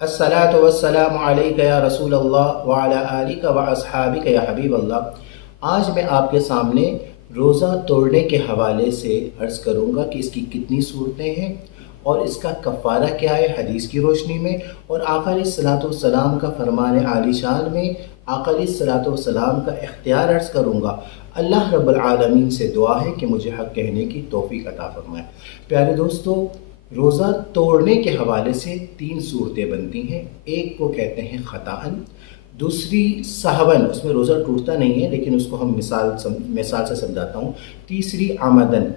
الصلاۃ والسلام علیک یا رسول اللہ وعلی آلک و اصحابک یا حبیب اللہ۔ آج میں آپ کے سامنے روزہ توڑنے کے حوالے سے عرض کروں گا کہ اس کی کتنی صورتیں ہیں اور اس کا کفارہ کیا ہے حدیث کی روشنی میں، اور آقا علیہ الصلوۃ والسلام کا فرمان عالی شان میں آقا علیہ الصلوۃ والسلام کا اختیار عرض کروں گا۔ اللہ رب العالمین سے دعا ہے کہ مجھے حق کہنے کی توفیق عطا فرمائے۔ پیارے دوستو، روزہ توڑنے کے حوالے سے تین صورتیں بنتی ہیں۔ ایک کو کہتے ہیں خطاً، دوسری سہون، اس میں روزہ ٹوٹتا نہیں ہے لیکن اس کو ہم مثال سے سمجھاتا ہوں۔ تیسری عمدن۔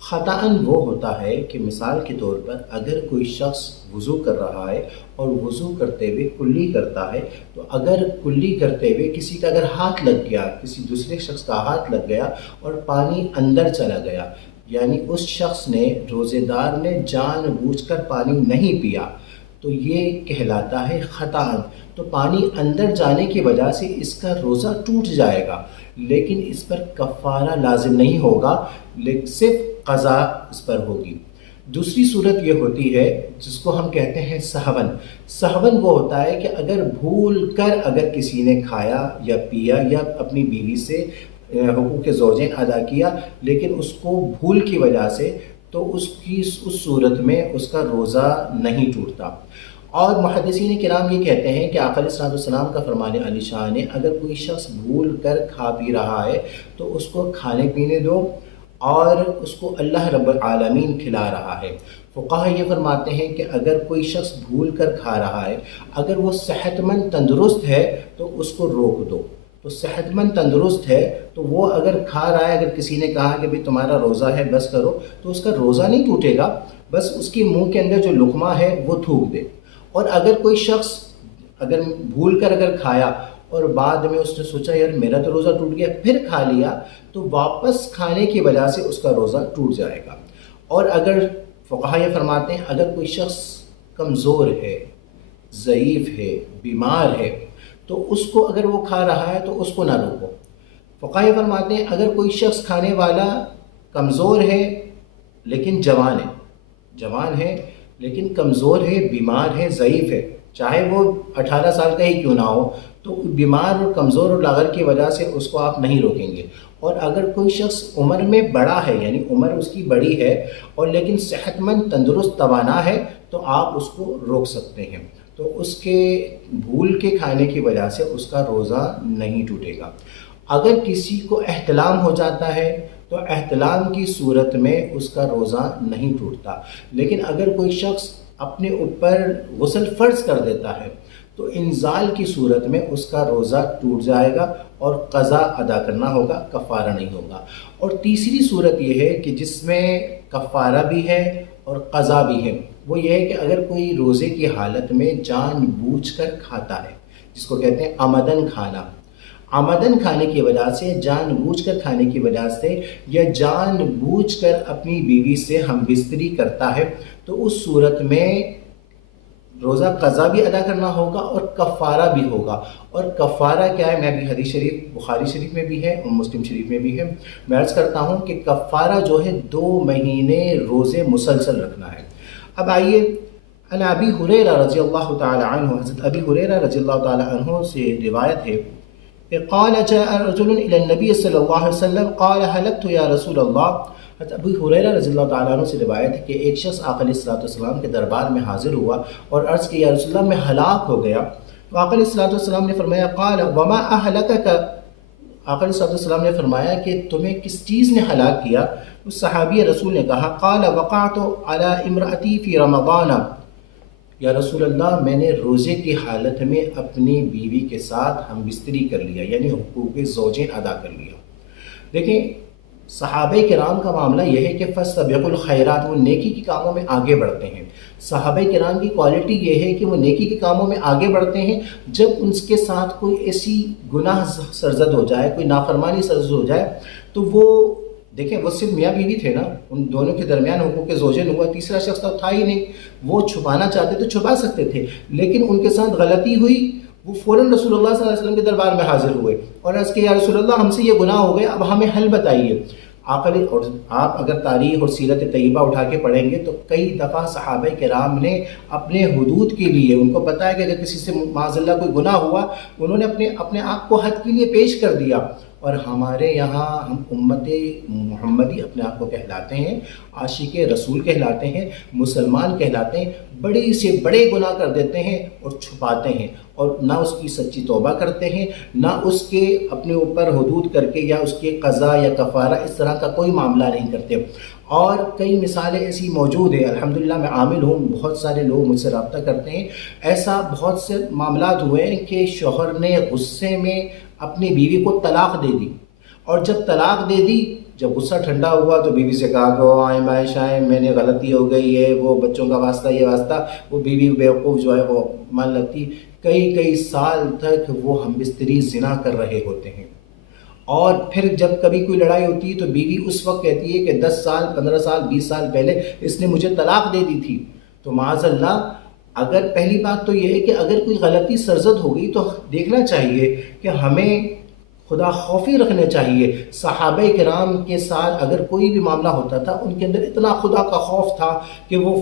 خطاً وہ ہوتا ہے کہ مثال کے طور پر اگر کوئی شخص وضو کر رہا ہے اور وضو کرتے ہوئے کلی کرتا ہے، تو اگر کلی کرتے ہوئے کسی کا اگر ہاتھ لگ گیا، کسی دوسرے شخص کا ہاتھ لگ گیا اور پانی اندر چلا گیا، یعنی اس شخص نے، روزے دار نے جان بوجھ کر پانی نہیں پیا، تو یہ کہلاتا ہے خطاً۔ تو پانی اندر جانے کی وجہ سے اس کا روزہ ٹوٹ جائے گا، لیکن اس پر کفارہ لازم نہیں ہوگا، لیکن صرف قضا اس پر ہوگی۔ دوسری صورت یہ ہوتی ہے جس کو ہم کہتے ہیں سہون۔ سہون وہ ہوتا ہے کہ اگر بھول کر اگر کسی نے کھایا یا پیا یا اپنی بیوی سے حقوق زوجین ادا کیا لیکن اس کو بھول کی وجہ سے، تو اس صورت میں اس کا روزہ نہیں ٹوٹتا۔ اور محدثین کرام یہ کہتے ہیں کہ آقا علیہ السلام کا فرمان عالی شان ہے، اگر کوئی شخص بھول کر کھا پی رہا ہے تو اس کو کھانے پینے دو اور اس کو اللہ رب العالمین کھلا رہا ہے۔ فقہا یہ فرماتے ہیں کہ اگر کوئی شخص بھول کر کھا رہا ہے، اگر وہ صحت مند تندرست ہے تو اس کو روک دو۔ تو صحت مند تندرست ہے تو وہ اگر کھا رہا ہے، اگر کسی نے کہا کہ بھئی تمہارا روزہ ہے بس کرو، تو اس کا روزہ نہیں ٹوٹے گا، بس اس کی منہ کے اندر جو لقمہ ہے وہ تھوک دے۔ اور اگر کوئی شخص اگر بھول کر اگر کھایا اور بعد میں اس نے سوچا یار میرا تو روزہ ٹوٹ گیا، پھر کھا لیا، تو واپس کھانے کی وجہ سے اس کا روزہ ٹوٹ جائے گا۔ اور اگر فقہا یہ فرماتے ہیں اگر کوئی شخص کمزور ہے، ضعیف ہے، بیمار ہے، تو اس کو اگر وہ کھا رہا ہے تو اس کو نہ روکو۔ فقہا یہ فرماتے ہیں اگر کوئی شخص کھانے والا کمزور ہے لیکن جوان ہے لیکن کمزور ہے، بیمار ہے، ضعیف ہے، چاہے وہ 18 سال کا ہی کیوں نہ ہو، تو بیمار اور کمزور اور لاغر کی وجہ سے اس کو آپ نہیں روکیں گے۔ اور اگر کوئی شخص عمر میں بڑا ہے، یعنی عمر اس کی بڑی ہے اور لیکن صحت مند تندرست توانا ہے، تو آپ اس کو روک سکتے ہیں۔ تو اس کے بھول کے کھانے کی وجہ سے اس کا روزہ نہیں ٹوٹے گا۔ اگر کسی کو احتلام ہو جاتا ہے تو احتلام کی صورت میں اس کا روزہ نہیں ٹوٹتا، لیکن اگر کوئی شخص اپنے اوپر غسل فرض کر دیتا ہے تو انزال کی صورت میں اس کا روزہ ٹوٹ جائے گا اور قضا ادا کرنا ہوگا، کفارہ نہیں ہوگا۔ اور تیسری صورت یہ ہے کہ جس میں کفارہ بھی ہے اور قضا بھی ہے، وہ یہ ہے کہ اگر کوئی روزے کی حالت میں جان بوجھ کر کھاتا ہے، جس کو کہتے ہیں عمدن کھانا، عمدن کھانے کی وجہ سے، جان بوجھ کر کھانے کی وجہ سے، یا جان بوجھ کر اپنی بیوی سے ہم بستری کرتا ہے، تو اس صورت میں روزہ قضا بھی ادا کرنا ہوگا اور کفارہ بھی ہوگا۔ اور کفارہ کیا ہے، میں بھی حدیث شریف بخاری شریف میں بھی ہے اور مسلم شریف میں بھی ہے، میں عرض کرتا ہوں کہ کفارہ جو ہے 2 مہینے روزے مسلسل رکھنا ہے۔ اب آئیے، عن ابی ہریرہ رضی اللہ تعالی عنہ، حضرت ابی ہریرہ رضی اللہ تعالی عنہ سے روایت ہے کہ قال جاء رجل الى النبي صلی اللہ علیہ وسلم قال هلكت یا رسول اللہ۔ حضرت ابی ہریرہ رضی اللہ تعالیٰ عنہ سے روایت ہے کہ ایک شخص آقا علیہ السلام کے دربار میں حاضر ہوا اور عرض کیا یا رسول اللہ میں ہلاک ہو گیا۔ تو آقا علیہ السلام نے فرمایا قال وما اهلكك، آقا علیہ السلام نے فرمایا کہ تمہیں کس چیز نے ہلاک کیا؟ اس صحابی رسول نے کہا قال وقعت على امرأتی فی رمضان، یا رسول اللہ میں نے روزے کی حالت میں اپنی بیوی کے ساتھ ہم بستری کر لیا، یعنی حقوق زوجین ادا کر لیا۔ دیکھیں صحابہ کرام کا معاملہ یہ ہے کہ فاستبقوا الخیرات، وہ نیکی کے کاموں میں آگے بڑھتے ہیں۔ صحابہ کرام کی کوالٹی یہ ہے کہ وہ نیکی کے کاموں میں آگے بڑھتے ہیں جب ان کے ساتھ کوئی ایسی گناہ سرزد ہو جائے، کوئی نافرمانی سرزد ہو جائے، تو وہ دیکھیں وہ صرف میاں بیوی تھے نا، ان دونوں کے درمیان حقوق زوجین ہوا، تیسرا شخص تو تھا ہی نہیں، وہ چھپانا چاہتے تو چھپا سکتے تھے، لیکن ان کے ساتھ غلطی ہوئی، وہ فوراً رسول اللہ صلی اللہ علیہ وسلم کے دربار میں حاضر ہوئے اور عرض کہ یا رسول اللہ ہم سے یہ گناہ ہو گیا، اب ہمیں حل بتائیے۔ اور آپ اگر تاریخ اور سیرت طیبہ اٹھا کے پڑھیں گے تو کئی دفعہ صحابہ کرام نے اپنے حدود کے لیے، ان کو پتہ ہے کہ اگر کسی سے معاذ اللہ کوئی گناہ ہوا، انہوں نے اپنے آپ کو حد کے لیے پیش کر دیا. اور ہمارے یہاں ہم امت محمدی اپنے آپ کو کہلاتے ہیں، عاشق رسول کہلاتے ہیں، مسلمان کہلاتے ہیں، بڑے سے بڑے گناہ کر دیتے ہیں اور چھپاتے ہیں، اور نہ اس کی سچی توبہ کرتے ہیں، نہ اس کے اپنے اوپر حدود کر کے یا اس کے قضا یا کفارہ اس طرح کا کوئی معاملہ نہیں کرتے. اور کئی مثالیں ایسی موجود ہیں، الحمدللہ میں عامل ہوں، بہت سارے لوگ مجھ سے رابطہ کرتے ہیں. ایسا بہت سے معاملات ہوئے ہیں کہ شوہر نے غصے میں اپنی بیوی کو طلاق دے دی، اور جب طلاق دے دی، جب غصہ ٹھنڈا ہوا تو بیوی سے کہا کہ آئیں بائیں شائیں میں نے غلطی ہو گئی ہے، وہ بچوں کا واسطہ یہ واسطہ، وہ بیوی بیوقوف جو ہے وہ مان لگتی. کئی سال تک وہ ہم بستری زنا کر رہے ہوتے ہیں. اور پھر جب کبھی کوئی لڑائی ہوتی ہے تو بیوی اس وقت کہتی ہے کہ 10 سال 15 سال 20 سال پہلے اس نے مجھے طلاق دے دی تھی. تو معاذ اللہ، اگر پہلی بات تو یہ ہے کہ اگر کوئی غلطی سرزد ہو گئی تو دیکھنا چاہیے کہ ہمیں خدا خوفی رکھنا چاہیے. صحابہ کرام کے ساتھ اگر کوئی بھی معاملہ ہوتا تھا، ان کے اندر اتنا خدا کا خوف تھا کہ وہ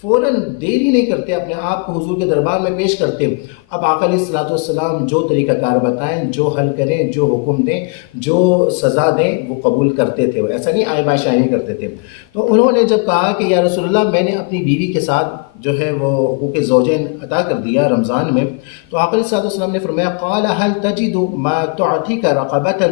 فوراً دیر ہی نہیں کرتے، اپنے آپ کو حضور کے دربار میں پیش کرتے. اب آقا علیہ الصلوۃ والسلام جو طریقہ کار بتائیں، جو حل کریں، جو حکم دیں، جو سزا دیں، وہ قبول کرتے تھے. ایسا نہیں آئے بائے شائیں کرتے تھے. تو انہوں نے جب کہا کہ یا رسول اللہ میں نے اپنی بیوی کے ساتھ جو ہے وہ حقوق زوجین ادا کر دیا رمضان میں، تو آقا علیہ الصلوۃ والسلام نے فرمایا قال هل تجد ما تعتق رقبة،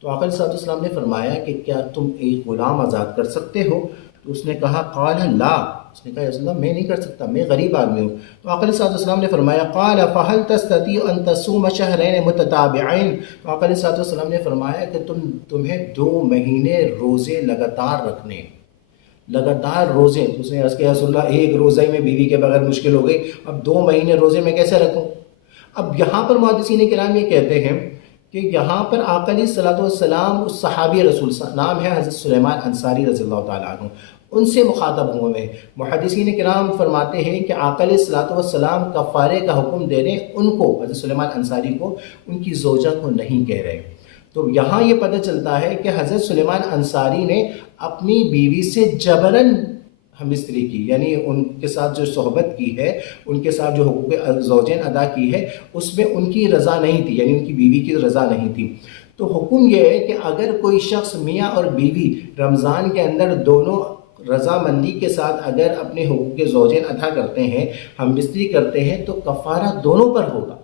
تو آقا علیہ الصلوۃ والسلام نے فرمایا کہ کیا تم ایک غلام آزاد کر سکتے ہو؟ تو اس نے کہا قال لا، اس نے کہا یا رسول اللہ میں نہیں کر سکتا، میں غریب آدمی ہوں. تو آقا علیہ الصلوۃ والسلام نے فرمایا قال فهل تستطيع ان تصوم شهرين متتابعين، تو آقا علیہ الصلوۃ والسلام نے فرمایا کہ تمہیں 2 مہینے روزے لگاتار رکھنے، لگاتار روزے. تو اس نے عرض کیا رسول اللہ ایک روزہ میں بیوی کے بغیر مشکل ہو گئی، اب 2 مہینے روزے میں کیسے رکھوں؟ اب یہاں پر محدثین کرام یہ کہتے ہیں کہ یہاں پر آقا علیہ الصلوۃ والسلام اس صحابی رسول، نام ہے حضرت سلیمان انصاری رضی اللہ تعالیٰ عنہ، ان سے مخاطب ہوئے ہیں. محدثین کرام فرماتے ہیں کہ آقا علیہ الصلوۃ والسلام کفارے کا حکم دے رہے ہیں ان کو، حضرت سلیمان انصاری کو، ان کی زوجہ کو نہیں کہہ رہے. تو یہاں یہ پتہ چلتا ہے کہ حضرت سلیمان انصاری نے اپنی بیوی سے جبراً ہم بستری کی، یعنی ان کے ساتھ جو صحبت کی ہے، ان کے ساتھ جو حقوق زوجین ادا کی ہے، اس میں ان کی رضا نہیں تھی، یعنی ان کی بیوی کی رضا نہیں تھی. تو حکم یہ ہے کہ اگر کوئی شخص میاں اور بیوی رمضان کے اندر دونوں رضامندی کے ساتھ اگر اپنے حقوق زوجین ادا کرتے ہیں، ہم بستری کرتے ہیں، تو کفارہ دونوں پر ہوگا.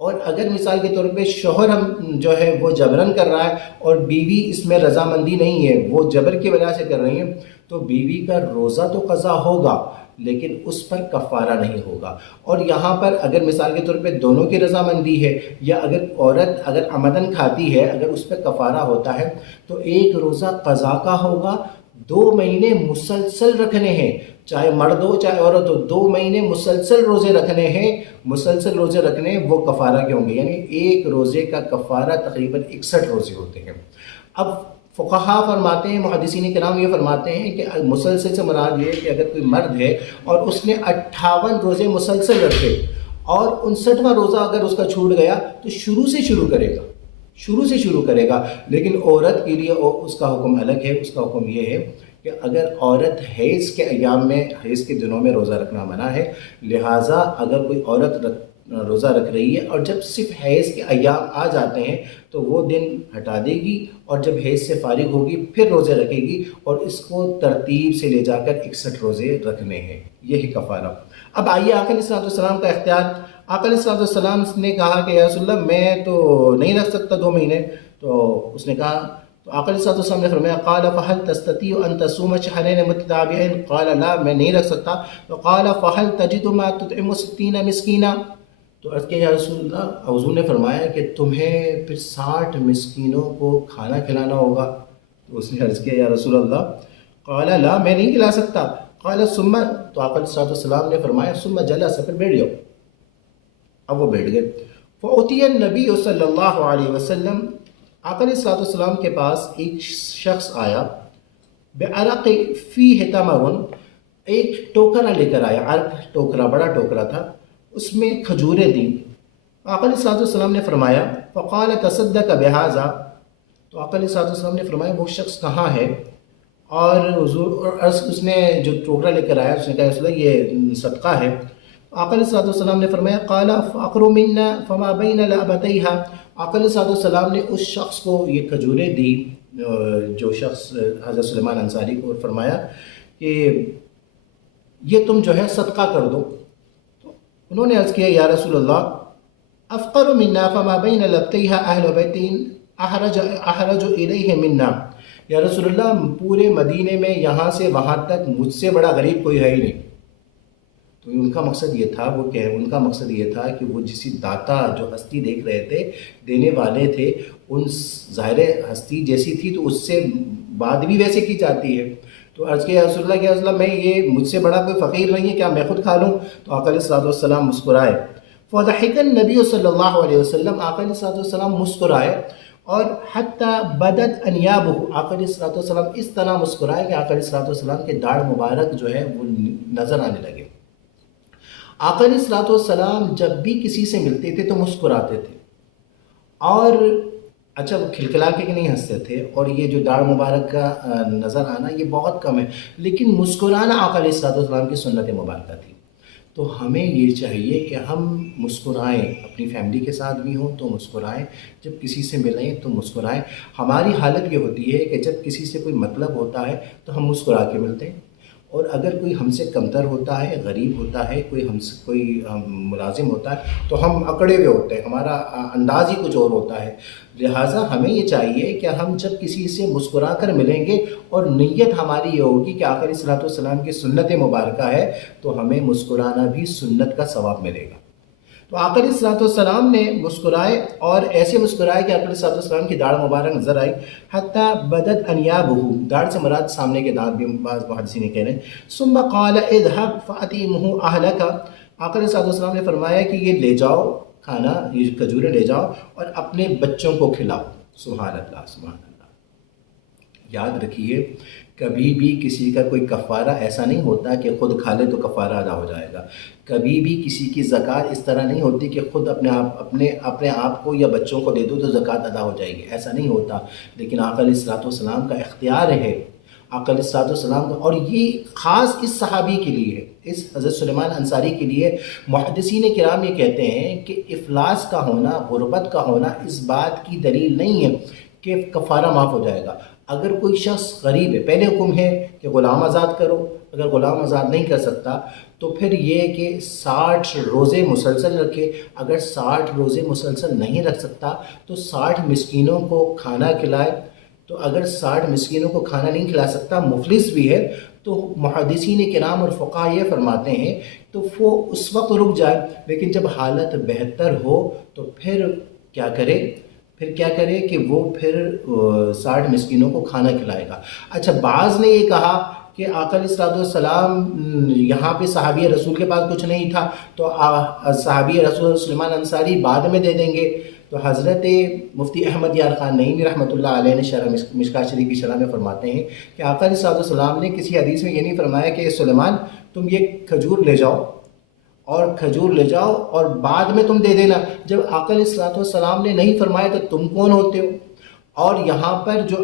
اور اگر مثال کے طور پہ شوہر ہم جو ہے وہ جبراً کر رہا ہے اور بیوی اس میں رضامندی نہیں ہے، وہ جبر کی وجہ سے کر رہی ہیں، تو بیوی کا روزہ تو قضا ہوگا لیکن اس پر کفارہ نہیں ہوگا. اور یہاں پر اگر مثال کے طور پہ دونوں کی رضامندی ہے، یا اگر عورت اگر عمدن کھاتی ہے، اگر اس پہ کفارہ ہوتا ہے تو ایک روزہ قضا کا ہوگا، 2 مہینے مسلسل رکھنے ہیں، چاہے مرد ہو چاہے عورت ہو، 2 مہینے مسلسل روزے رکھنے ہیں. مسلسل روزے رکھنے وہ کفارہ کے ہوں گے، یعنی ایک روزے کا کفارہ تقریباً 61 روزے ہوتے ہیں. اب فقہا فرماتے ہیں، محدثین کرام یہ فرماتے ہیں کہ مسلسل سے مراد یہ ہے کہ اگر کوئی مرد ہے اور اس نے 58 روزے مسلسل رکھے اور 59واں روزہ اگر اس کا چھوٹ گیا تو شروع سے شروع کرے گا. لیکن عورت کے لیے اس کا حکم الگ ہے. اس کا حکم یہ ہے کہ اگر عورت حیض کے ایام میں، حیض کے دنوں میں روزہ رکھنا منع ہے، لہٰذا اگر کوئی عورت روزہ رکھ رہی ہے اور جب صرف حیض کے ایام آ جاتے ہیں تو وہ دن ہٹا دے گی، اور جب حیض سے فارغ ہوگی پھر روزے رکھے گی، اور اس کو ترتیب سے لے جا کر 61 روزے رکھنے ہیں. یہی کفارہ. اب آئیے آقا علیہ الصلوۃ والسلام کا اختیار. آقا علیہ الصلوۃ والسلام نے کہا کہ یا رسول اللہ میں تو نہیں رکھ سکتا 2 مہینے. تو اس نے کہا، تو آقا علیہ الصلوۃ والسلام نے فرمایا قال فهل تستطيع ان تصوم شهرين متتابعين، قال لا میں نہیں رکھ سکتا. تو قال فهل تجد ما تطعم 60 مسکینا، تو عرض کیا یا رسول اللہ، حضور نے فرمایا کہ تمہیں پھر 60 مسکینوں کو کھانا کھلانا ہوگا. تو اس نے عرض کیا یا رسول اللہ، قال لا میں نہیں کھلا سکتا. قال ثم، تو آقا علیہ الصلوۃ والسلام نے فرمایا ثم جلس، پھر بیٹھ جاؤ. اب وہ بیٹھ گئے. فأتي النبی صلی اللہ علیہ وسلم، آقا علیہ الصلوۃ والسلام کے پاس ایک شخص آیا، بعرق فیہ تمر، ایک ٹوکرا لے کر آیا. عرق ٹوکرا، بڑا ٹوکرا تھا، اس میں کھجوریں دیں. آقا علیہ الصلوۃ والسلام نے فرمایا فقال تصدق بہذا، تو آقا علیہ الصلوۃ والسلام نے فرمایا وہ شخص کہاں ہے؟ اور حضور اس نے جو ٹوکرا لے کر آیا، اس نے کہا رسول اللہ یہ صدقہ ہے۔ آقا علیہ الصلوۃ والسلام نے فرمایا قال فاقر منا فما بین لابتیہا، آقا علیہ الصلوۃ والسلام نے اس شخص کو یہ کھجوریں دی، جو شخص حضرت سلیمان انصاری کو، فرمایا کہ یہ تم جو ہے صدقہ کر دو۔ تو انہوں نے عرض کیا یا رسول اللہ افقر منا فما بین لابتیہا اہل بیت احرج الیہ منا، یا رسول اللہ پورے مدینے میں یہاں سے وہاں تک مجھ سے بڑا غریب کوئی ہے ہی نہیں۔ تو ان کا مقصد یہ تھا، وہ کہ ان کا مقصد یہ تھا کہ وہ جسی داتا جو ہستی دیکھ رہے تھے، دینے والے تھے، ان ظاہر ہستی جیسی تھی تو اس سے بات بھی ویسے کی جاتی ہے۔ تو عرض کیا رسول اللہ کہ رسول اللہ میں یہ مجھ سے بڑا کوئی فقیر نہیں ہے، کیا میں خود کھا لوں؟ تو آقا علیہ الصلوۃ والسلام مسکرائے۔ فضحک النبی صلی اللہ علیہ وسلم، آقا علیہ الصلوۃ والسلام مسکرائے، اور حتی بدت انیابہ، آقا علیہ الصلوۃ والسلام اس طرح مسکرائے کہ آقا علیہ الصلوۃ والسلام کے داڑھ مبارک جو ہے وہ نظر آنے لگے۔ آقا علیہ الصلوۃ والسلام جب بھی کسی سے ملتے تھے تو مسکراتے تھے، اور اچھا وہ کھلکھلا کے نہیں ہنستے تھے، اور یہ جو داڑھ مبارک کا نظر آنا یہ بہت کم ہے، لیکن مسکرانا آقا علیہ الصلوۃ والسلام کی سنت مبارکہ تھی۔ تو ہمیں یہ چاہیے کہ ہم مسکرائیں، اپنی فیملی کے ساتھ بھی ہوں تو مسکرائیں، جب کسی سے ملیں تو مسکرائیں۔ ہماری حالت یہ ہوتی ہے کہ جب کسی سے کوئی مطلب ہوتا ہے تو ہم مسکرا کے ملتے ہیں، اور اگر کوئی ہم سے کمتر ہوتا ہے، غریب ہوتا ہے، کوئی ہم سے کوئی ملازم ہوتا ہے تو ہم اکڑے ہوئے ہوتے ہیں، ہمارا انداز ہی کچھ اور ہوتا ہے۔ لہٰذا ہمیں یہ چاہیے کہ ہم جب کسی سے مسکرا کر ملیں گے اور نیت ہماری یہ ہوگی کہ آقا علیہ الصلوۃ والسلام کی سنت مبارکہ ہے، تو ہمیں مسکرانا بھی سنت کا ثواب ملے گا۔ تو آقا علیہ الصلوۃ والسلام نے مسکرائے، اور ایسے مسکرائے کہ آقا علیہ الصلوۃ والسلام کی داڑھ مبارک نظر آئی۔ حتی بدت انیابہ، داڑھ سے مراد سامنے کے دانت بھی بعض محدثین کہہ رہے ہیں۔ ثم قال اذهب فاطعمه اهلک، آقا علیہ الصلوۃ والسلام نے فرمایا کہ یہ لے جاؤ کھانا، یہ کھجوریں لے جاؤ اور اپنے بچوں کو کھلاؤ۔ سبحان اللہ، سبحان اللہ۔ یاد رکھیے کبھی بھی کسی کا کوئی کفارہ ایسا نہیں ہوتا کہ خود کھا لے تو کفارہ ادا ہو جائے گا۔ کبھی بھی کسی کی زکوٰۃ اس طرح نہیں ہوتی کہ خود اپنے آپ کو یا بچوں کو دے دو تو زکوٰۃ ادا ہو جائے گی، ایسا نہیں ہوتا۔ لیکن آقا علیہ الصلوۃ والسلام کا اختیار ہے، آقا علیہ الصلوۃ والسلام کا، اور یہ خاص اس صحابی کے لیے ہے، اس حضرت سلیمان انصاری کے لیے۔ محدثین کرام یہ کہتے ہیں کہ افلاس کا ہونا، غربت کا ہونا اس بات کی دلیل نہیں ہے کہ کفارہ معاف ہو جائے گا۔ اگر کوئی شخص غریب ہے، پہلے حکم ہے کہ غلام آزاد کرو، اگر غلام آزاد نہیں کر سکتا تو پھر یہ کہ 60 روزے مسلسل رکھے، اگر 60 روزے مسلسل نہیں رکھ سکتا تو 60 مسکینوں کو کھانا کھلائے۔ تو اگر 60 مسکینوں کو کھانا نہیں کھلا سکتا، مفلس بھی ہے، تو محدثین کرام اور فقہاء یہ فرماتے ہیں تو وہ اس وقت رک جائے، لیکن جب حالت بہتر ہو تو پھر کیا کرے؟ پھر کیا کرے کہ وہ پھر 60 مسکینوں کو کھانا کھلائے گا۔ اچھا، بعض نے یہ کہا کہ آقا علیہ الصلوۃ والسلام یہاں پہ صحابی رسول کے پاس کچھ نہیں تھا تو صحابی رسول سلیمان انصاری بعد میں دے دیں گے۔ تو حضرت مفتی احمد یار خان نعیمی رحمۃ اللہ علیہ نے شرح مشکوٰۃ شریف کی شرح میں فرماتے ہیں کہ آقا علیہ الصلوۃ والسلام نے کسی حدیث میں یہ نہیں فرمایا کہ سلیمان تم یہ کھجور لے جاؤ اور کھجور لے جاؤ اور بعد میں تم دے دینا۔ جب آقا علیہ الصلوۃ والسلام نے نہیں فرمایا تو تم کون ہوتے ہو؟ اور یہاں پر جو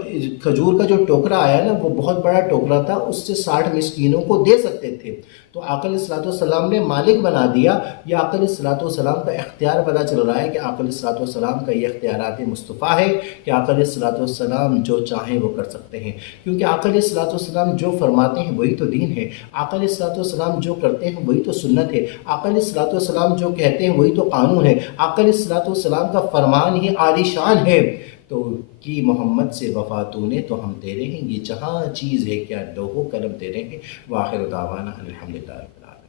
کھجور کا جو ٹوکرا آیا نا وہ بہت بڑا ٹوکرا تھا، اس سے 60 مسکینوں کو دے سکتے تھے۔ تو آقا علیہ الصلوۃ والسلام نے مالک بنا دیا۔ یہ آقا علیہ الصلوۃ والسلام کا اختیار پتہ چل رہا ہے کہ آقا علیہ الصلوۃ والسلام کا یہ اختیارات مصطفیٰ ہے کہ آقا علیہ الصلوۃ والسلام جو چاہیں وہ کر سکتے ہیں، کیونکہ آقا علیہ الصلوۃ والسلام جو فرماتے ہیں وہی تو دین ہے، آقا علیہ الصلوۃ والسلام جو کرتے ہیں وہی تو سنت ہے، آقا علیہ الصلوۃ والسلام جو کہتے ہیں وہی تو قانون ہے، آقا علیہ الصلوۃ والسلام کا فرمان ہی عالی شان ہے۔ تو کی محمد سے وفا تو نے تو ہم تیرے ہیں، یہ جہاں چیز ہے کیا لوح و قلم تیرے ہیں۔ وآخر دعوانا الحمدللہ رب العالمین۔